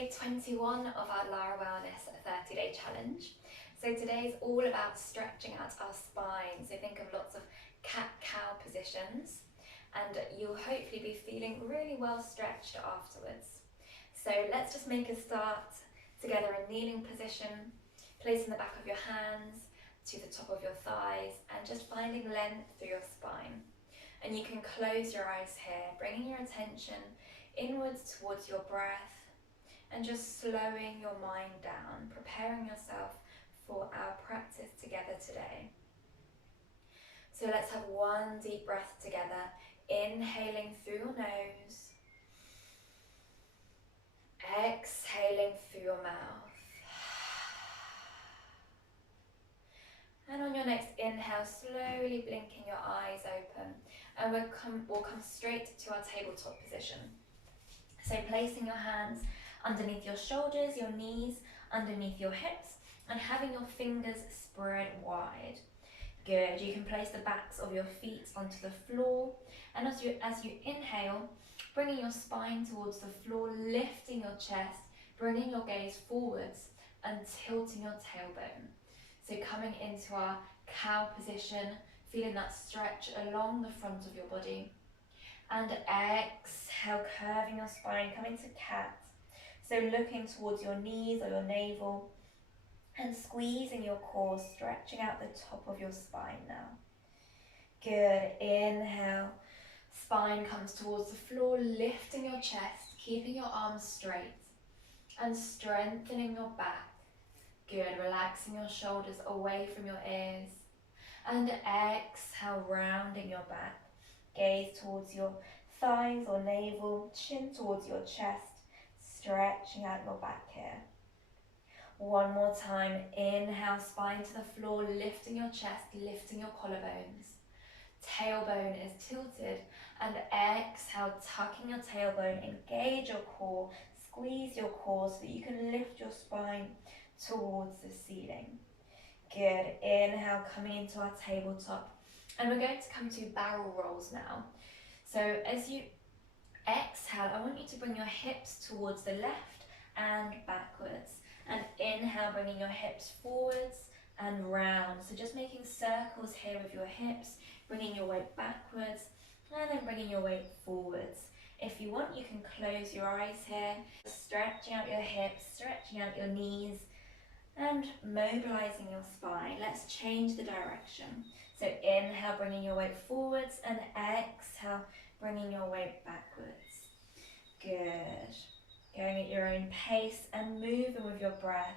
day 21 of our Lara Wellness 30-day challenge. So today is all about stretching out our spine. So think of lots of cat-cow positions, and you'll hopefully be feeling really well stretched afterwards. So let's just make a start together in kneeling position, placing the back of your hands to the top of your thighs and just finding length through your spine. And you can close your eyes here, bringing your attention inwards towards your breath and just slowing your mind down, preparing yourself for our practice together today. So let's have one deep breath together, inhaling through your nose, exhaling through your mouth. And on your next inhale, slowly blinking your eyes open, and we'll come straight to our tabletop position. So placing your hands underneath your shoulders, your knees, underneath your hips, and having your fingers spread wide. Good. You can place the backs of your feet onto the floor, and as you inhale, bringing your spine towards the floor, lifting your chest, bringing your gaze forwards and tilting your tailbone. So coming into our cow position, feeling that stretch along the front of your body. And exhale, curving your spine, coming to cat. So looking towards your knees or your navel and squeezing your core, stretching out the top of your spine now. Good. Inhale, spine comes towards the floor, lifting your chest, keeping your arms straight and strengthening your back. Good. Relaxing your shoulders away from your ears. And exhale, rounding your back. Gaze towards your thighs or navel, chin towards your chest, stretching out your back here. One more time. Inhale, spine to the floor, lifting your chest, lifting your collarbones. Tailbone is tilted, and exhale, tucking your tailbone, engage your core, squeeze your core so that you can lift your spine towards the ceiling. Good. Inhale, coming into our tabletop. And we're going to come to barrel rolls now. So as you exhale, I want you to bring your hips towards the left and backwards. And inhale, bringing your hips forwards and round. So just making circles here with your hips, bringing your weight backwards and then bringing your weight forwards. If you want, you can close your eyes here, stretching out your hips, stretching out your knees and mobilizing your spine. Let's change the direction. So inhale, bringing your weight forwards, and exhale, bringing your weight backwards. Good. Going at your own pace and moving with your breath.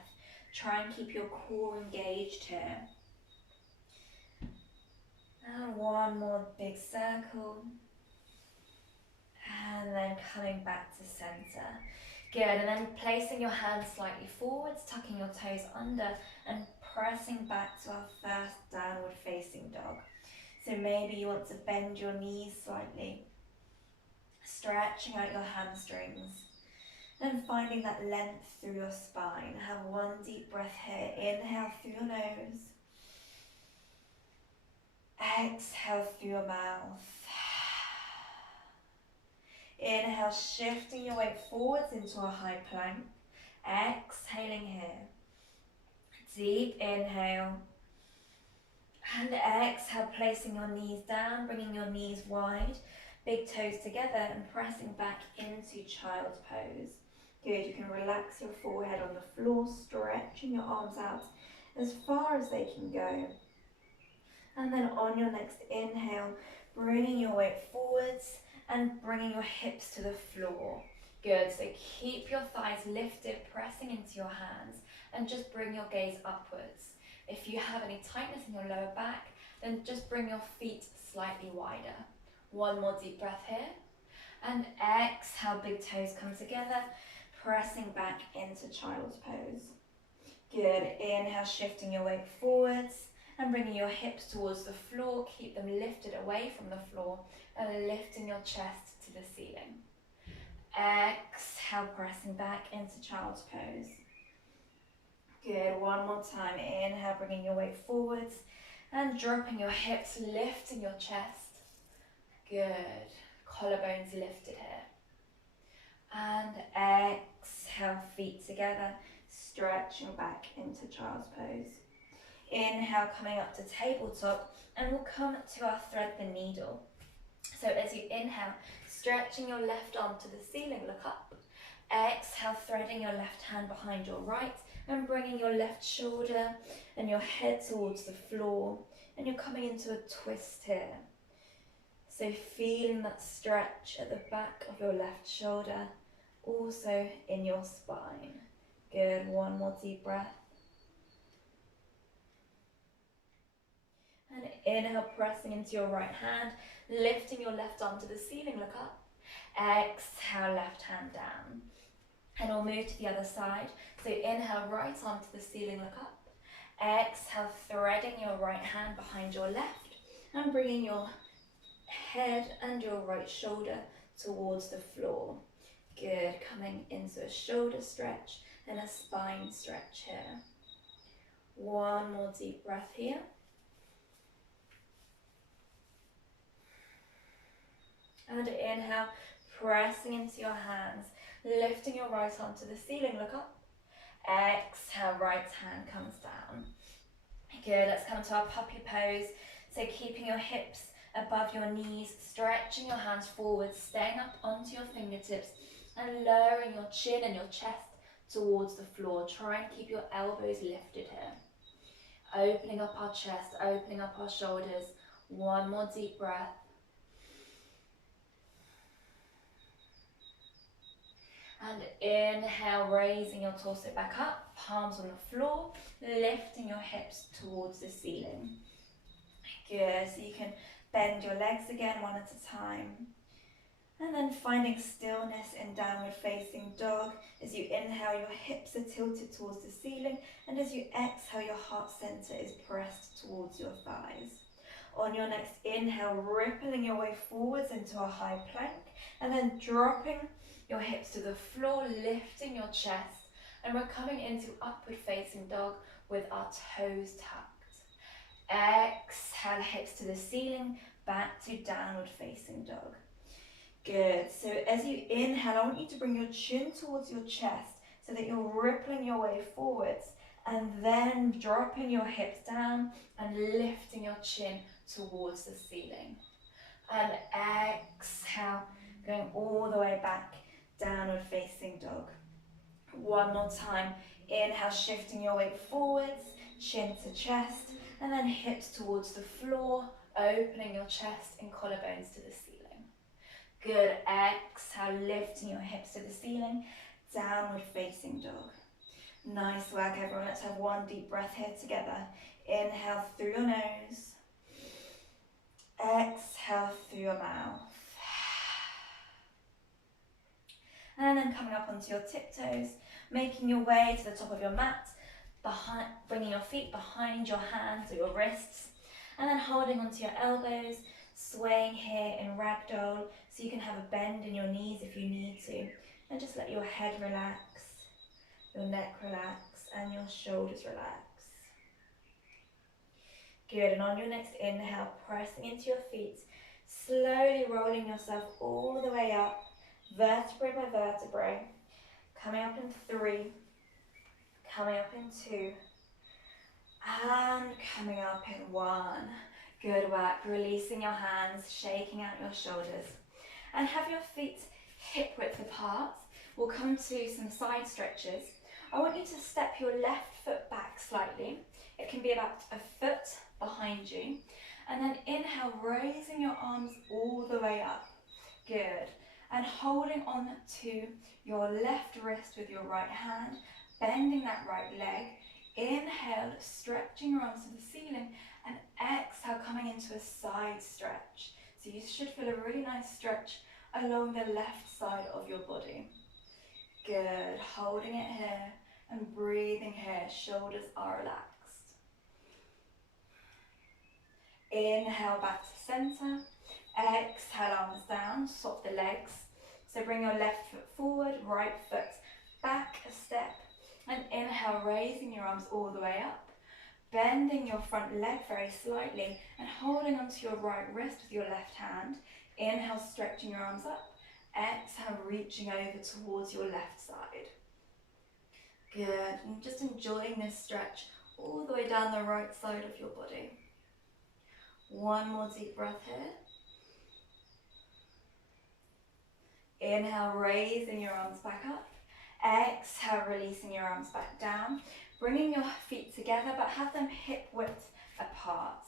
Try and keep your core engaged here. And one more big circle. And then coming back to center. Good, and then placing your hands slightly forwards, tucking your toes under and pressing back to our first downward facing dog. So maybe you want to bend your knees slightly, stretching out your hamstrings and finding that length through your spine. Have one deep breath here. Inhale through your nose. Exhale through your mouth. Inhale, shifting your weight forwards into a high plank. Exhaling here. Deep inhale. And exhale, placing your knees down, bringing your knees wide. Big toes together and pressing back into child's pose. Good, you can relax your forehead on the floor, stretching your arms out as far as they can go. And then on your next inhale, bringing your weight forwards and bringing your hips to the floor. Good, so keep your thighs lifted, pressing into your hands, and just bring your gaze upwards. If you have any tightness in your lower back, then just bring your feet slightly wider. One more deep breath here. And exhale, big toes come together, pressing back into child's pose. Good, inhale, shifting your weight forwards and bringing your hips towards the floor. Keep them lifted away from the floor and lifting your chest to the ceiling. Exhale, pressing back into child's pose. Good, one more time. Inhale, bringing your weight forwards and dropping your hips, lifting your chest. Good, collarbones lifted here. And exhale, feet together, stretching back into child's pose. Inhale, coming up to tabletop, and we'll come to our thread the needle. So as you inhale, stretching your left arm to the ceiling, look up. Exhale, threading your left hand behind your right and bringing your left shoulder and your head towards the floor. And you're coming into a twist here. So feeling that stretch at the back of your left shoulder, also in your spine. Good, one more deep breath. And inhale, pressing into your right hand, lifting your left arm to the ceiling, look up. Exhale, left hand down. And we'll move to the other side. So inhale, right arm to the ceiling, look up. Exhale, threading your right hand behind your left and bringing your head and your right shoulder towards the floor. Good, coming into a shoulder stretch and a spine stretch here. One more deep breath here. And inhale, pressing into your hands, lifting your right arm to the ceiling, look up. Exhale, right hand comes down. Good, let's come to our puppy pose. So keeping your hips above your knees, stretching your hands forward, staying up onto your fingertips and lowering your chin and your chest towards the floor. Try and keep your elbows lifted here. Opening up our chest, opening up our shoulders. One more deep breath. And inhale, raising your torso back up, palms on the floor, lifting your hips towards the ceiling. Good, so you can bend your legs again one at a time. And then finding stillness in downward facing dog. As you inhale, your hips are tilted towards the ceiling, and as you exhale, your heart center is pressed towards your thighs. On your next inhale, rippling your way forwards into a high plank, and then dropping your hips to the floor, lifting your chest, and we're coming into upward facing dog with our toes tucked. Exhale, hips to the ceiling, back to downward facing dog. Good, so as you inhale, I want you to bring your chin towards your chest so that you're rippling your way forwards, and then dropping your hips down and lifting your chin towards the ceiling. And exhale, going all the way back, downward facing dog. One more time. Inhale, shifting your weight forwards, chin to chest, and then hips towards the floor, opening your chest and collarbones to the ceiling. Good. Exhale, lifting your hips to the ceiling, downward facing dog. Nice work, everyone. Let's have one deep breath here together. Inhale through your nose. Exhale through your mouth. And then coming up onto your tiptoes, making your way to the top of your mat, bringing your feet behind your hands or your wrists, and then holding onto your elbows, swaying here in ragdoll, so you can have a bend in your knees if you need to, and just let your head relax, your neck relax, and your shoulders relax. Good, and on your next inhale, pressing into your feet, slowly rolling yourself all the way up, vertebrae by vertebrae, coming up in 3, coming up in 2, and coming up in 1. Good work, releasing your hands, shaking out your shoulders, and have your feet hip width apart. We'll come to some side stretches. I want you to step your left foot back slightly. It can be about a foot behind you, and then inhale, raising your arms all the way up. Good. And holding on to your left wrist with your right hand, bending that right leg. Inhale, stretching your arms to the ceiling, and exhale, coming into a side stretch. So you should feel a really nice stretch along the left side of your body. Good, holding it here and breathing here, shoulders are relaxed. Inhale, back to center. Exhale, arms down, swap the legs. So bring your left foot forward, right foot back a step, and inhale, raising your arms all the way up, bending your front leg very slightly and holding onto your right wrist with your left hand. Inhale, stretching your arms up. Exhale, reaching over towards your left side. Good, and just enjoying this stretch all the way down the right side of your body. One more deep breath here. Inhale, raising your arms back up. Exhale, releasing your arms back down. Bringing your feet together, but have them hip width apart.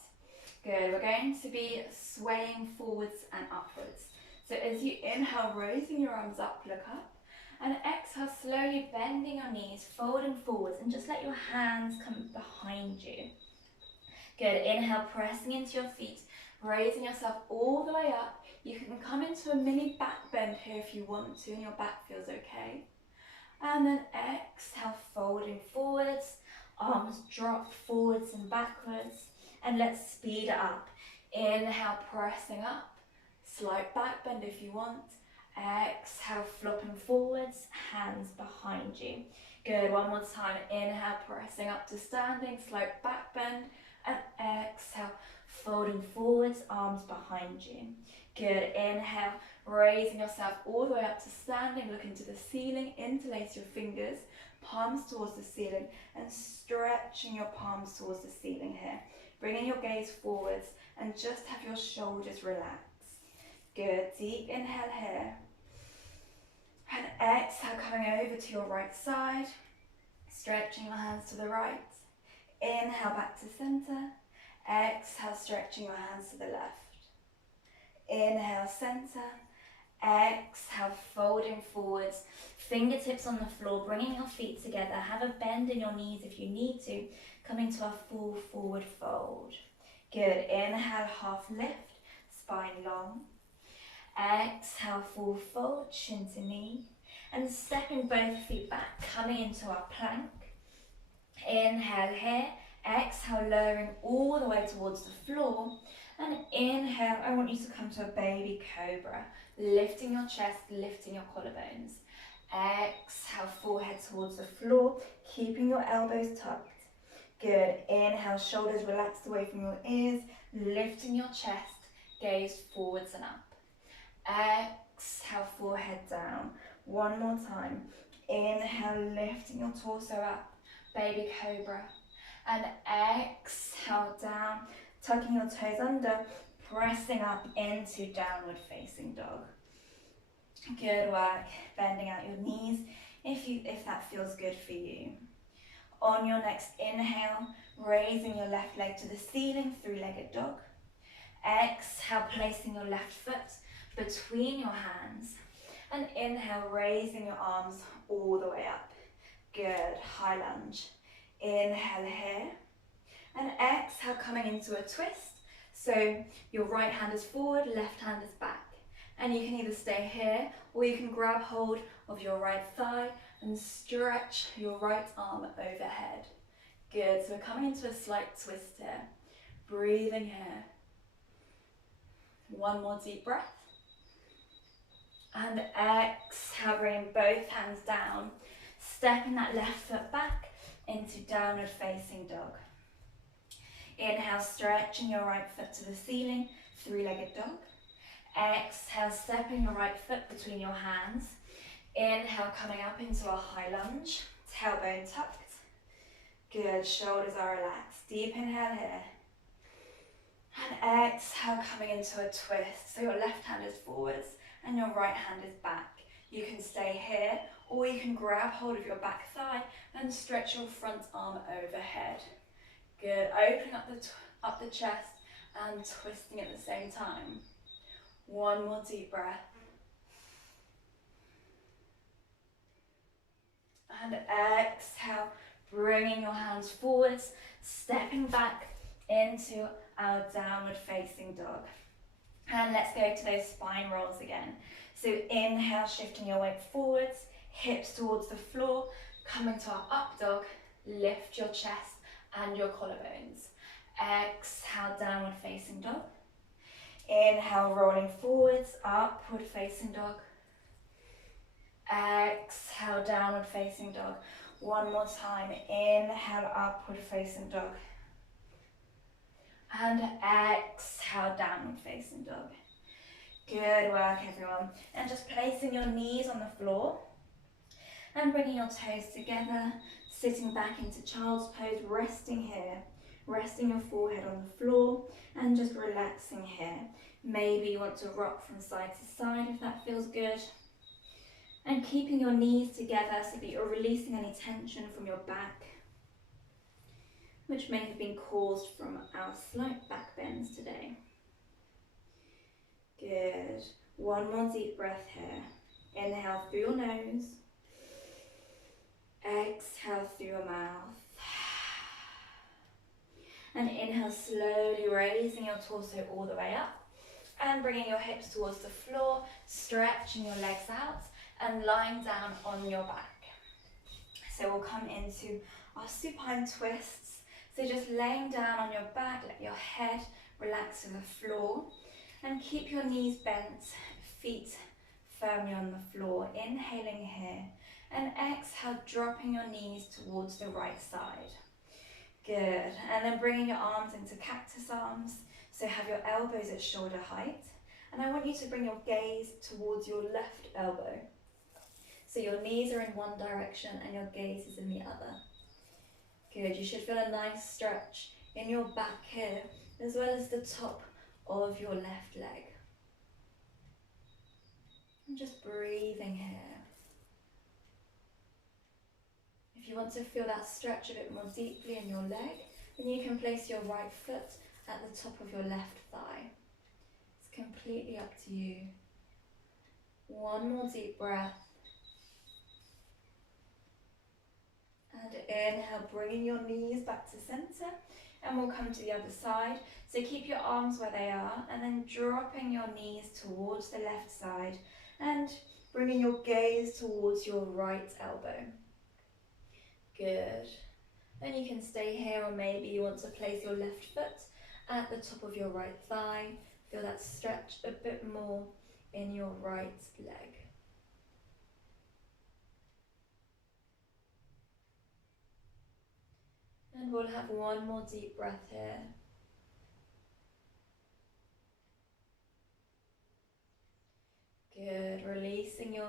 Good, we're going to be swaying forwards and upwards. So as you inhale, raising your arms up, look up. And exhale, slowly bending your knees, folding forwards, and just let your hands come behind you. Good, inhale, pressing into your feet, raising yourself all the way up. You can come into a mini back bend here if you want to, and your back feels okay. And then exhale, folding forwards, arms drop forwards and backwards. And let's speed it up. Inhale, pressing up, slight back bend if you want. Exhale, flopping forwards, hands behind you. Good, one more time. Inhale, pressing up to standing, slight back bend. And exhale, folding forwards, arms behind you. Good, inhale, raising yourself all the way up to standing, looking to the ceiling, interlace your fingers, palms towards the ceiling, and stretching your palms towards the ceiling here. Bringing your gaze forwards, and just have your shoulders relax. Good, deep inhale here. And exhale, coming over to your right side, stretching your hands to the right. Inhale, back to center. Exhale, stretching your hands to the left. Inhale, center. Exhale, folding forwards. Fingertips on the floor, bringing your feet together. Have a bend in your knees if you need to. Coming to a full forward fold. Good. Inhale, half lift, spine long. Exhale, full fold, chin to knee. And stepping both feet back, coming into our plank. Inhale here. Exhale, lowering all the way towards the floor. And inhale, I want you to come to a baby cobra. Lifting your chest, lifting your collarbones. Exhale, forehead towards the floor, keeping your elbows tucked. Good. Inhale, shoulders relaxed away from your ears, lifting your chest, gaze forwards and up. Exhale, forehead down. One more time. Inhale, lifting your torso up, baby cobra. And exhale, down, tucking your toes under, pressing up into downward facing dog. Good work. Bending out your knees if that feels good for you. On your next inhale, raising your left leg to the ceiling, three-legged dog. Exhale, placing your left foot between your hands. And inhale, raising your arms all the way up. Good. High lunge. Inhale here. And exhale, coming into a twist. So your right hand is forward, left hand is back. And you can either stay here, or you can grab hold of your right thigh and stretch your right arm overhead. Good, so we're coming into a slight twist here. Breathing here. One more deep breath. And exhale, bringing both hands down. Stepping that left foot back into downward facing dog. Inhale, stretching your right foot to the ceiling, three-legged dog. Exhale, stepping your right foot between your hands. Inhale, coming up into a high lunge, tailbone tucked. Good, shoulders are relaxed. Deep inhale here. And exhale, coming into a twist. So your left hand is forwards and your right hand is back. You can stay here, or you can grab hold of your back thigh and stretch your front arm overhead. Good, opening up the chest and twisting at the same time. One more deep breath. And exhale, bringing your hands forwards, stepping back into our downward facing dog. And let's go to those spine rolls again. So inhale, shifting your weight forwards, hips towards the floor, coming to our up dog, lift your chest and your collarbones. Exhale, downward facing dog. Inhale, rolling forwards, upward facing dog. Exhale, downward facing dog. One more time. Inhale, upward facing dog. And exhale, downward facing dog. Good work, everyone. And just placing your knees on the floor and bringing your toes together, sitting back into child's pose, resting here, resting your forehead on the floor and just relaxing here. Maybe you want to rock from side to side if that feels good. And keeping your knees together so that you're releasing any tension from your back, which may have been caused from our slight back bends today. Good. One more deep breath here. Inhale through your nose. Exhale through your mouth. And inhale, slowly raising your torso all the way up and bringing your hips towards the floor, stretching your legs out and lying down on your back. So we'll come into our supine twists. So just laying down on your back, let your head relax to the floor and keep your knees bent, feet firmly on the floor. Inhaling here and exhale, dropping your knees towards the right side. Good. And then bringing your arms into cactus arms. So have your elbows at shoulder height. And I want you to bring your gaze towards your left elbow. So your knees are in one direction and your gaze is in the other. Good. You should feel a nice stretch in your back here, as well as the top of your left leg. And just breathing here. If you want to feel that stretch a bit more deeply in your leg, then you can place your right foot at the top of your left thigh. It's completely up to you. One more deep breath. And inhale, bringing your knees back to center, and we'll come to the other side. So keep your arms where they are, and then dropping your knees towards the left side, and bringing your gaze towards your right elbow. Good. Then you can stay here, or maybe you want to place your left foot at the top of your right thigh. Feel that stretch a bit more in your right leg. And we'll have one more deep breath here. Good. Releasing your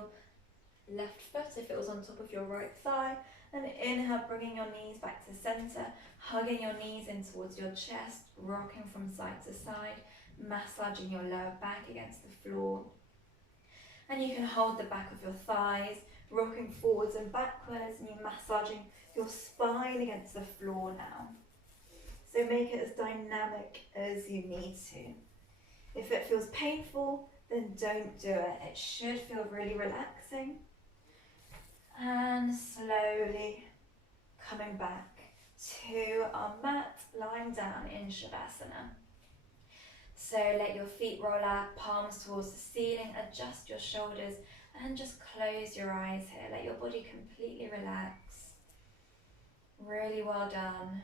left foot if it was on top of your right thigh. And inhale, bringing your knees back to center, hugging your knees in towards your chest, rocking from side to side, massaging your lower back against the floor. And you can hold the back of your thighs, rocking forwards and backwards, and you're massaging your spine against the floor now. So make it as dynamic as you need to. If it feels painful, then don't do it. It should feel really relaxing. And slowly coming back to our mat, lying down in Shavasana. So let your feet roll out, palms towards the ceiling, adjust your shoulders and just close your eyes here. Let your body completely relax. Really well done.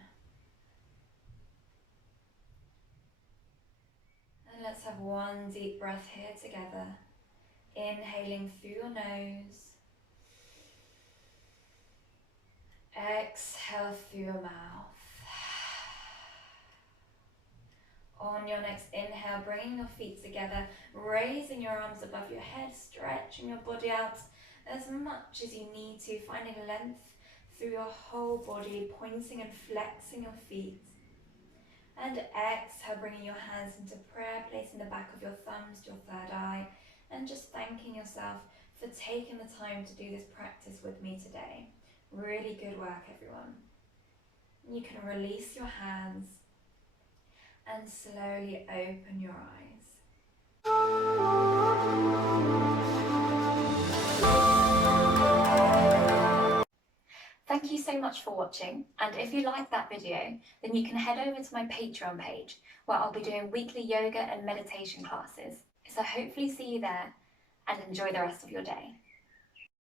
And let's have one deep breath here together. Inhaling through your nose. Exhale through your mouth. On your next inhale, bringing your feet together, raising your arms above your head, stretching your body out as much as you need to, finding length through your whole body, pointing and flexing your feet. And exhale, bringing your hands into prayer, placing the back of your thumbs to your third eye, and just thanking yourself for taking the time to do this practice with me today. Really good work, everyone. You can release your hands and slowly open your eyes. Thank you so much for watching, and if you liked that video, then you can head over to my Patreon page where I'll be doing weekly yoga and meditation classes. So hopefully see you there, and enjoy the rest of your day.